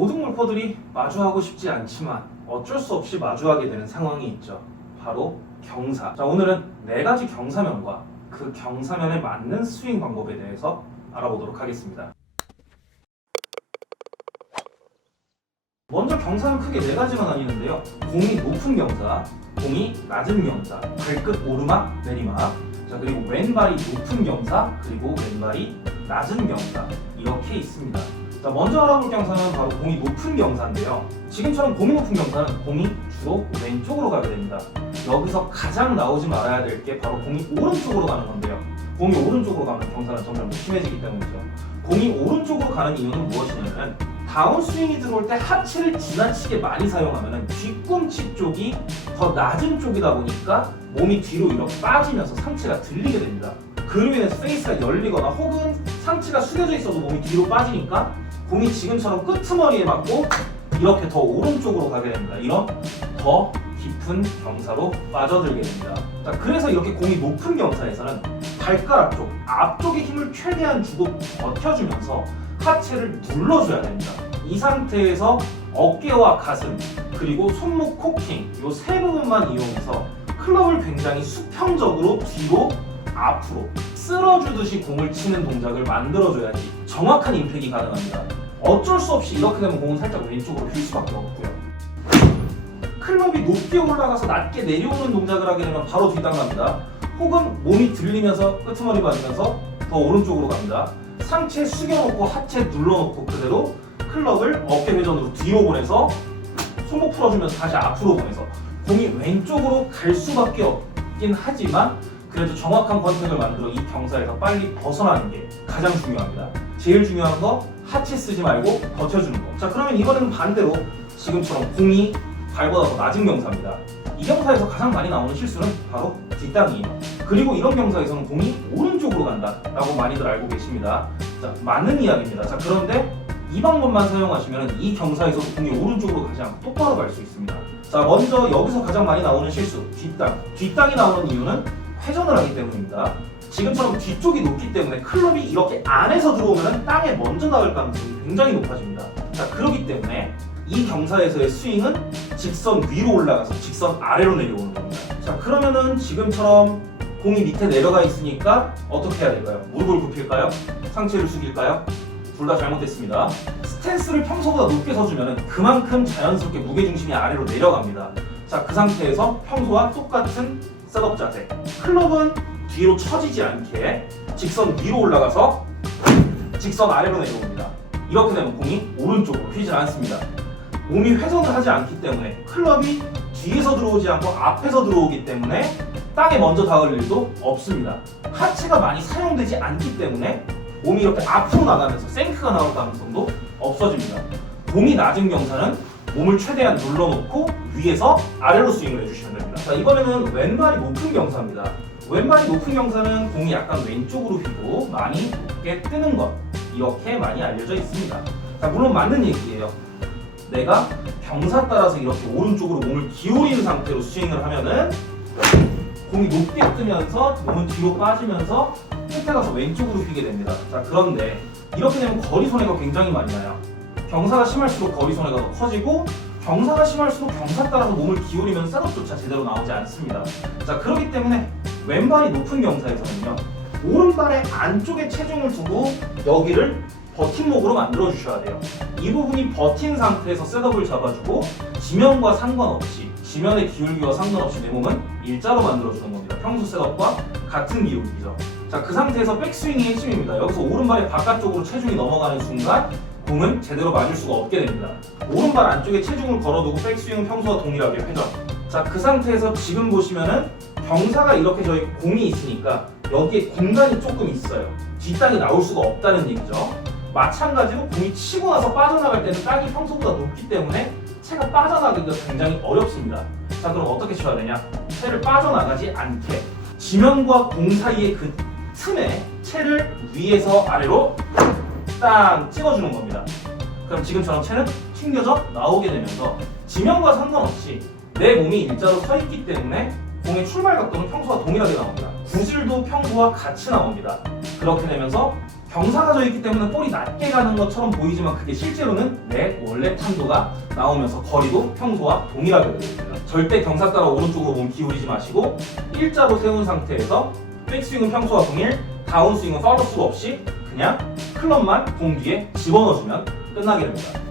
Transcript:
모든 골퍼들이 마주하고 싶지 않지만 어쩔 수 없이 마주하게 되는 상황이 있죠. 바로 경사. 자, 오늘은 4가지 경사면과 그 경사면에 맞는 스윙 방법에 대해서 알아보도록 하겠습니다. 먼저 경사는 크게 4가지가 나뉘는데요. 공이 높은 경사, 공이 낮은 경사, 발끝 오르막, 내리막, 자 그리고 왼발이 높은 경사, 그리고 왼발이 낮은 경사, 이렇게 있습니다. 자, 먼저 알아볼 경사는 바로 공이 높은 경사인데요. 지금처럼 공이 높은 경사는 공이 주로 왼쪽으로 가게 됩니다. 여기서 가장 나오지 말아야 될 게 바로 공이 오른쪽으로 가는 건데요. 공이 오른쪽으로 가면 경사는 점점 심해지기 때문이죠. 공이 오른쪽으로 가는 이유는 무엇이냐면 다운스윙이 들어올 때 하체를 지나치게 많이 상하면 뒤꿈치 쪽이 더 낮은 쪽이다 보니까 몸이 뒤로 이렇게 빠지면서 상체가 들리게 됩니다. 그로 인해서 페이스가 열리거나 혹은 상체가 숙여져 있어도 몸이 뒤로 빠지니까 공이 지금처럼 끄트머리에 맞고 이렇게 더 오른쪽으로 가게 됩니다. 이런 더 깊은 경사로 빠져들게 됩니다. 자, 그래서 이렇게 공이 높은 경사에서는 발가락 쪽, 앞쪽에 힘을 최대한 주고 버텨주면서 하체를 눌러줘야 됩니다. 이 상태에서 어깨와 가슴, 그리고 손목 코킹 이 세 부분만 이용해서 클럽을 굉장히 수평적으로 뒤로 앞으로 쓸어주듯이 공을 치는 동작을 만들어줘야지 정확한 임팩이 가능합니다. 어쩔 수 없이 이렇게 되면 공은 살짝 왼쪽으로 휠 수밖에 없고요. 클럽이 높게 올라가서 낮게 내려오는 동작을 하게 되면 바로 뒷땅갑니다. 혹은 몸이 들리면서 끄트머리 맞으면서 더 오른쪽으로 갑니다. 상체 숙여놓고 하체 눌러놓고 그대로 클럽을 어깨 회전으로 뒤로 보내서 손목 풀어주면서 다시 앞으로 보내서 공이 왼쪽으로 갈 수밖에 없긴 하지만 그래도 정확한 컨택을 만들어 이 경사에서 빨리 벗어나는 게 가장 중요합니다. 제일 중요한 거 하체 쓰지 말고 버텨주는 거. 자, 그러면 이번에는 반대로 지금처럼 공이 발보다 더 낮은 경사입니다. 이 경사에서 가장 많이 나오는 실수는 바로 뒷땅이에요. 그리고 이런 경사에서는 공이 오른쪽으로 간다라고 많이들 알고 계십니다. 자, 맞는 이야기입니다. 자, 그런데 이 방법만 사용하시면 이 경사에서도 공이 오른쪽으로 가지 않고 똑바로 갈 수 있습니다. 자, 먼저 여기서 가장 많이 나오는 실수, 뒷땅. 뒷땅이 나오는 이유는 회전을 하기 때문입니다. 지금처럼 뒤쪽이 높기 때문에 클럽이 이렇게 안에서 들어오면 땅에 먼저 나올 가능성이 굉장히 높아집니다. 자, 그렇기 때문에 이 경사에서의 스윙은 직선 위로 올라가서 직선 아래로 내려오는 겁니다. 자, 그러면은 지금처럼 공이 밑에 내려가 있으니까 어떻게 해야 될까요? 무릎을 굽힐까요? 상체를 숙일까요? 둘 다 잘못됐습니다. 스탠스를 평소보다 높게 서주면 그만큼 자연스럽게 무게중심이 아래로 내려갑니다. 자, 그 상태에서 평소와 똑같은 셋업 자세. 클럽은 뒤로 처지지 않게 직선 위로 올라가서 직선 아래로 내려옵니다. 이렇게 되면 공이 오른쪽으로 휘지 않습니다. 몸이 회전을 하지 않기 때문에 클럽이 뒤에서 들어오지 않고 앞에서 들어오기 때문에 땅에 먼저 닿을 일도 없습니다. 하체가 많이 사용되지 않기 때문에 몸이 이렇게 앞으로 나가면서 생크가 나올 가능성도 없어집니다. 공이 낮은 경사는 몸을 최대한 눌러놓고 위에서 아래로 스윙을 해주시면 됩니다. 자, 이번에는 왼발이 높은 경사입니다. 왼발이 높은 경사는 공이 약간 왼쪽으로 휘고 많이 높게 뜨는 것, 이렇게 많이 알려져 있습니다. 자, 물론 맞는 얘기예요. 내가 경사 따라서 이렇게 오른쪽으로 몸을 기울이는 상태로 스윙을 하면은 공이 높게 뜨면서 몸은 뒤로 빠지면서 끝에 가서 왼쪽으로 휘게 됩니다. 자, 그런데 이렇게 되면 거리 손해가 굉장히 많이 나요. 경사가 심할수록 거리 손해가 더 커지고 경사가 심할수록 경사 따라서 몸을 기울이면 셋업조차 제대로 나오지 않습니다. 자, 그렇기 때문에 왼발이 높은 경사에서는요, 오른발의 안쪽에 체중을 두고 여기를 버팀목으로 만들어 주셔야 돼요. 이 부분이 버틴 상태에서 셋업을 잡아주고 지면과 상관없이, 지면의 기울기와 상관없이 내 몸은 일자로 만들어 주는 겁니다. 평소 셋업과 같은 기울기죠. 자, 그 상태에서 백스윙이 핵심입니다. 여기서 오른발의 바깥쪽으로 체중이 넘어가는 순간 공은 제대로 맞을 수가 없게 됩니다. 오른발 안쪽에 체중을 걸어두고 백스윙은 평소와 동일하게 회전. 자, 그 상태에서 지금 보시면은 경사가 이렇게 저희 공이 있으니까 여기에 공간이 조금 있어요. 뒷땅이 나올 수가 없다는 얘기죠. 마찬가지로 공이 치고 나서 빠져나갈 때는 땅이 평소보다 높기 때문에 채가 빠져나가기가 굉장히 어렵습니다. 자, 그럼 어떻게 쳐야 되냐? 채를 빠져나가지 않게 지면과 공 사이의 그 틈에 채를 위에서 아래로 땅 찍어주는 겁니다. 그럼 지금처럼 채는 튕겨져 나오게 되면서 지면과 상관없이 내 몸이 일자로 서 있기 때문에 공의 출발 각도는 평소와 동일하게 나옵니다. 구질도 평소와 같이 나옵니다. 그렇게 되면서 경사가 져 있기 때문에 볼이 낮게 가는 것처럼 보이지만 그게 실제로는 내 원래 탄도가 나오면서 거리도 평소와 동일하게 되거든요. 절대 경사 따라 오른쪽으로 몸 기울이지 마시고 일자로 세운 상태에서 백스윙은 평소와 동일, 다운스윙은 팔로우 스루 없이 그냥 클럽만 공 뒤에 집어넣어주면 끝나게 됩니다.